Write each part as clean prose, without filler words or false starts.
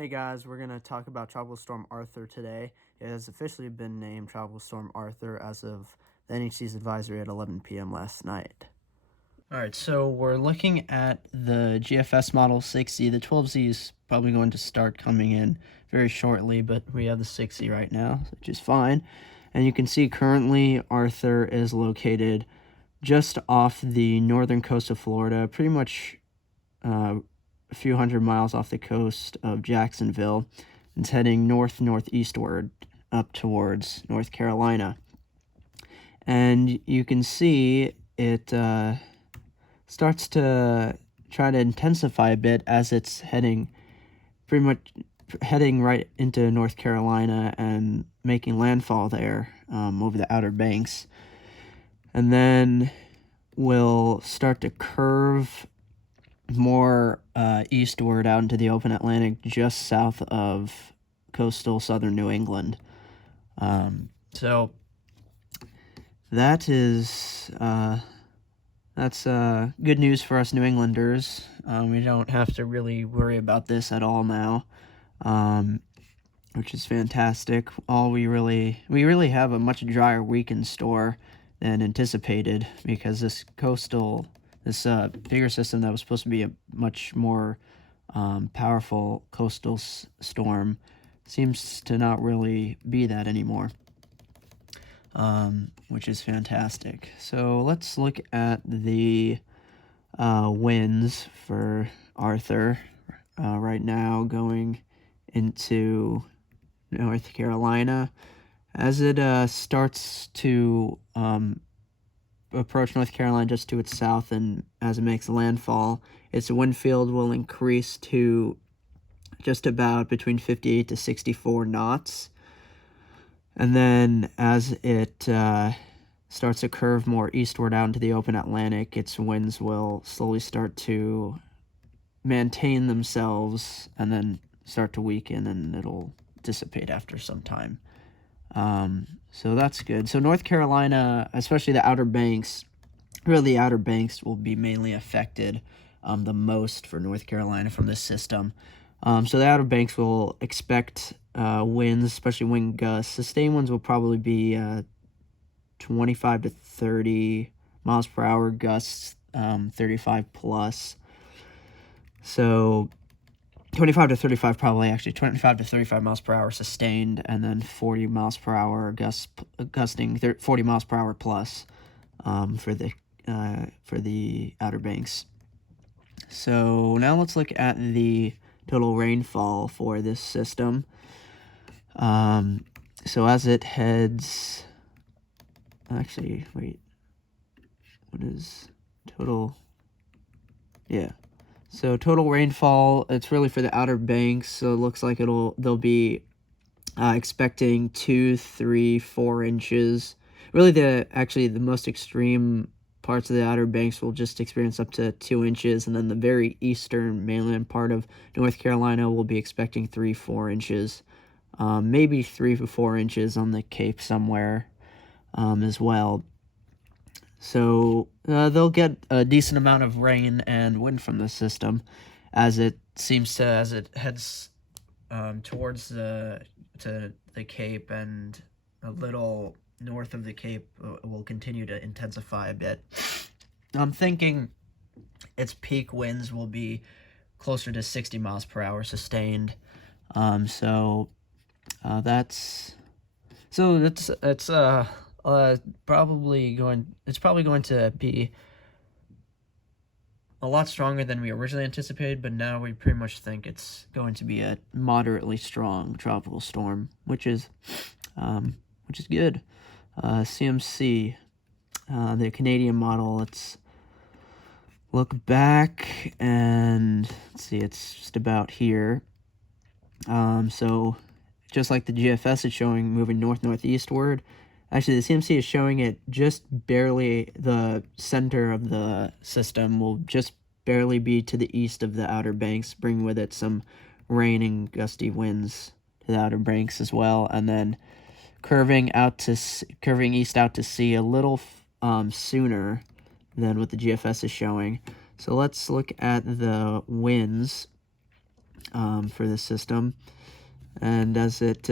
Hey guys, we're going to talk about Tropical Storm Arthur today. It has officially been named Tropical Storm Arthur as of the NHC's advisory at 11 p.m. last night. Alright, so we're looking at the GFS Model 6Z. The 12Z is probably going to start coming in very shortly, but we have the 6Z right now, which is fine. And you can see currently Arthur is located just off the northern coast of Florida, pretty much a few hundred miles off the coast of Jacksonville. It's heading northeastward up towards North Carolina. And you can see it starts to try to intensify a bit as it's heading right into North Carolina and making landfall there over the Outer Banks. And then will start to curve more eastward out into the open Atlantic just south of coastal southern New England. So that is that's good news for us New Englanders. We don't have to really worry about this at all now, which is fantastic. We really have a much drier week in store than anticipated, because this bigger system that was supposed to be a much more powerful coastal storm seems to not really be that anymore, which is fantastic. So let's look at the winds for Arthur right now going into North Carolina. As it starts to approach North Carolina just to its south, and as it makes landfall, its wind field will increase to just about between 58 to 64 knots. And then as it starts to curve more eastward out into the open Atlantic, its winds will slowly start to maintain themselves and then start to weaken, and it'll dissipate after some time. So that's good. So North Carolina, especially the Outer Banks, really the Outer Banks will be mainly affected the most for North Carolina from this system. So the Outer Banks will expect winds, especially wind gusts. Sustained winds will probably be 25 to 30 miles per hour, gusts 35 plus. So 25 to 35 probably, actually 25 to 35 miles per hour sustained, and then 40 miles per hour gusting 40 miles per hour plus for the Outer Banks. So now let's look at the total rainfall for this system. So as it heads, actually, wait, what is total? Yeah. So total rainfall, it's really for the Outer Banks, so it looks like they'll be expecting 2, 3, 4 inches. Really, the most extreme parts of the Outer Banks will just experience up to 2 inches, and then the very eastern mainland part of North Carolina will be expecting 3, 4 inches. Maybe 3 to 4 inches on the Cape somewhere as well. So they'll get a decent amount of rain and wind from this system as it heads towards the Cape, and a little north of the Cape will continue to intensify a bit. I'm thinking its peak winds will be closer to 60 miles per hour sustained. It's probably going to be a lot stronger than we originally anticipated, but now we pretty much think it's going to be a moderately strong tropical storm, which is good. CMC, the Canadian model. Let's look back and let's see. It's just about here. So just like the GFS is showing, moving northeastward. Actually, the CMC is showing it just barely, the center of the system will just barely be to the east of the Outer Banks, bringing with it some rain and gusty winds to the Outer Banks as well, and then curving east out to sea a little sooner than what the GFS is showing. So let's look at the winds. for this system. And as it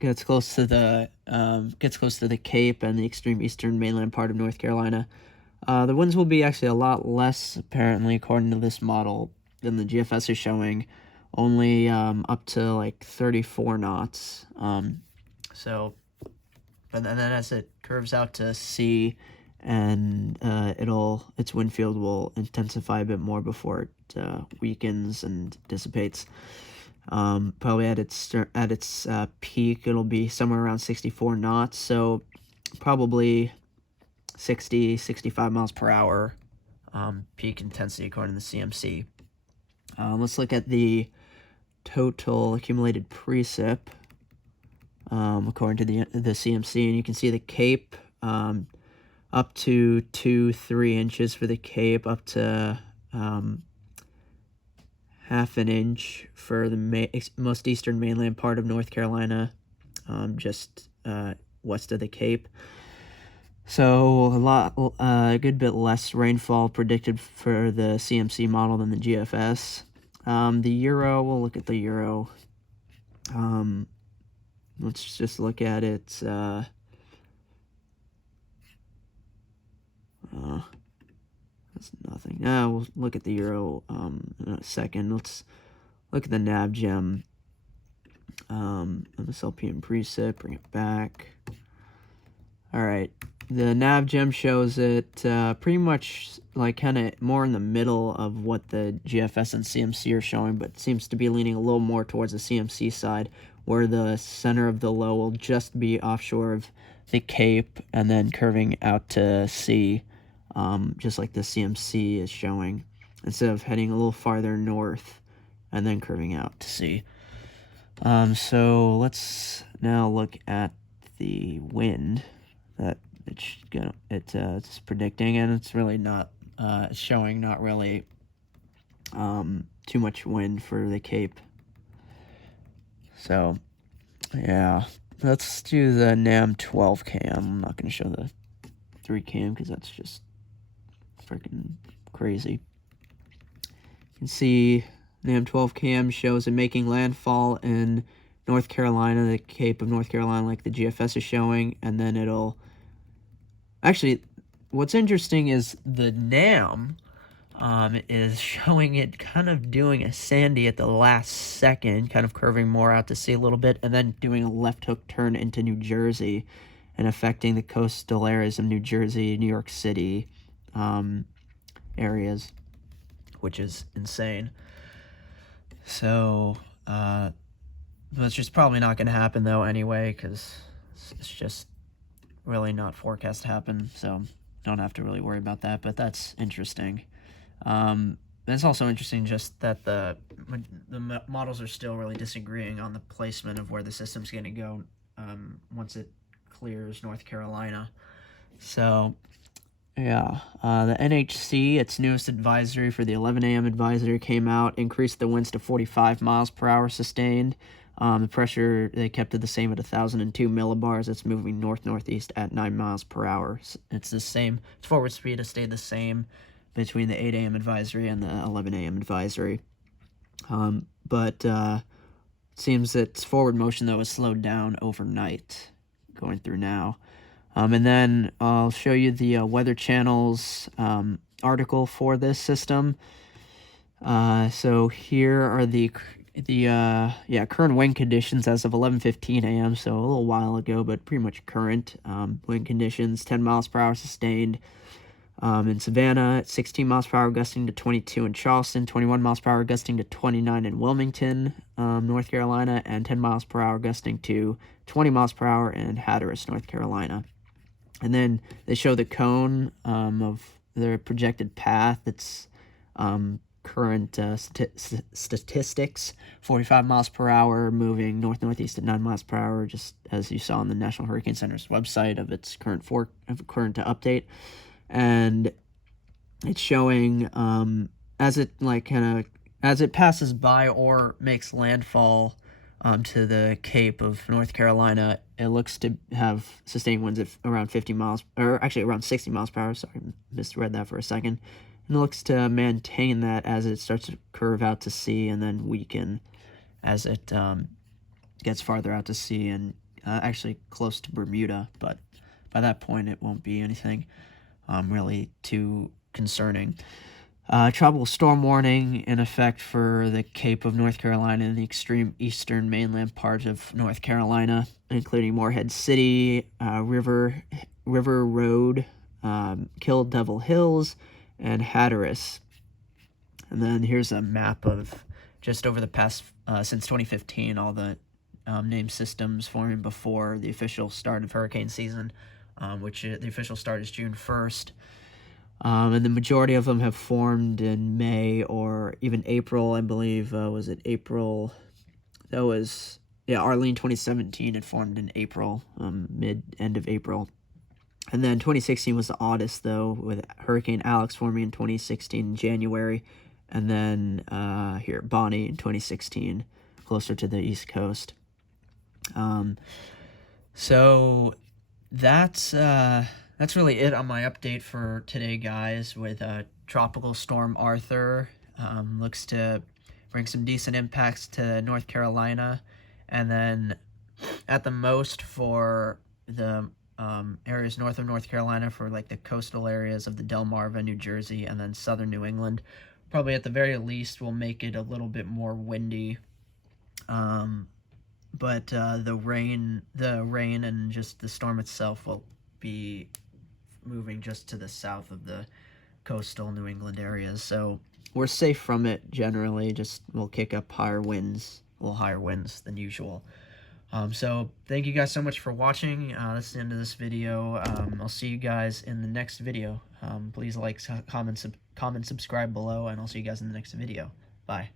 gets close to the Cape and the extreme eastern mainland part of North Carolina, the winds will be actually a lot less, apparently, according to this model, than the GFS is showing, only up to like 34 knots. So, but then as it curves out to sea, and its wind field will intensify a bit more before it weakens and dissipates. Probably at its peak, it'll be somewhere around 64 knots. So probably 65 miles per hour peak intensity according to the CMC. Let's look at the total accumulated precip according to the CMC, and you can see the Cape up to 2-3 inches for the Cape, up to half an inch for the most eastern mainland part of North Carolina, just west of the Cape. So a good bit less rainfall predicted for the CMC model than the GFS. The Euro, we'll look at the Euro. Let's just look at it. That's nothing. We'll look at the Euro in a second. Let's look at the NavGem. MSLP and Precip, bring it back. All right. The NavGem shows it pretty much like kind of more in the middle of what the GFS and CMC are showing, but seems to be leaning a little more towards the CMC side, where the center of the low will just be offshore of the Cape and then curving out to sea, just like the CMC is showing, instead of heading a little farther north and then curving out to sea. So let's now look at the wind that it's predicting, and it's really not showing not really too much wind for the Cape. So yeah, let's do the NAM 12 cam. I'm not going to show the 3 cam because that's just freaking crazy. You can see NAM 12 cam shows it making landfall in North Carolina, the Cape of North Carolina, like the GFS is showing, and then it'll... Actually, what's interesting is the NAM is showing it kind of doing a Sandy at the last second, kind of curving more out to sea a little bit, and then doing a left hook turn into New Jersey and affecting the coastal areas of New Jersey, New York City areas, which is insane. So, that's just probably not going to happen, though, anyway, because it's just really not forecast to happen, so don't have to really worry about that, but that's interesting. It's also interesting just that the models are still really disagreeing on the placement of where the system's going to go once it clears North Carolina. So, yeah, the NHC, its newest advisory for the 11 a.m. advisory came out, increased the winds to 45 miles per hour sustained. The pressure, they kept it the same at 1,002 millibars. It's moving north-northeast at 9 miles per hour. It's the same. Its forward speed has stayed the same between the 8 a.m. advisory and the 11 a.m. advisory. But it seems that its forward motion, though, has slowed down overnight, going through now. And then I'll show you the Weather Channel's article for this system. So here are the current wind conditions as of 11:15 a.m., so a little while ago, but pretty much current. Wind conditions, 10 miles per hour sustained in Savannah, 16 miles per hour gusting to 22 in Charleston, 21 miles per hour gusting to 29 in Wilmington, North Carolina, and 10 miles per hour gusting to 20 miles per hour in Hatteras, North Carolina. And then they show the cone of their projected path. It's current statistics, 45 miles per hour, moving north-northeast at 9 miles per hour, just as you saw on the National Hurricane Center's website of its current update. And it's showing as it passes by or makes landfall to the Cape of North Carolina, it looks to have sustained winds of around 50 miles, or actually around 60 miles per hour. Sorry, misread that for a second. and it looks to maintain that as it starts to curve out to sea and then weaken as it gets farther out to sea and actually close to Bermuda. But by that point, it won't be anything really too concerning. Tropical storm warning in effect for the Cape of North Carolina and the extreme eastern mainland part of North Carolina, including Morehead City, River Road, Kill Devil Hills, and Hatteras. And then here's a map of just over the past, since 2015, all the named systems forming before the official start of hurricane season, which the official start is June 1st. And the majority of them have formed in May or even April, I believe. Was it April? That was, yeah, Arlene 2017 had formed in April, end of April. And then 2016 was the oddest, though, with Hurricane Alex forming in 2016 in January. And then here, Bonnie in 2016, closer to the East Coast. So that's really it on my update for today, guys, with Tropical Storm Arthur. Looks to bring some decent impacts to North Carolina, and then at the most for the areas north of North Carolina, for like the coastal areas of the Delmarva, New Jersey, and then southern New England. Probably at the very least will make it a little bit more windy. But the rain and just the storm itself will be moving just to the south of the coastal New England areas. So we're safe from it generally. Just we'll kick up higher winds, a little higher winds than usual. So thank you guys so much for watching. That's the end of this video. I'll see you guys in the next video. Please like, comment, subscribe below, and I'll see you guys in the next video. Bye.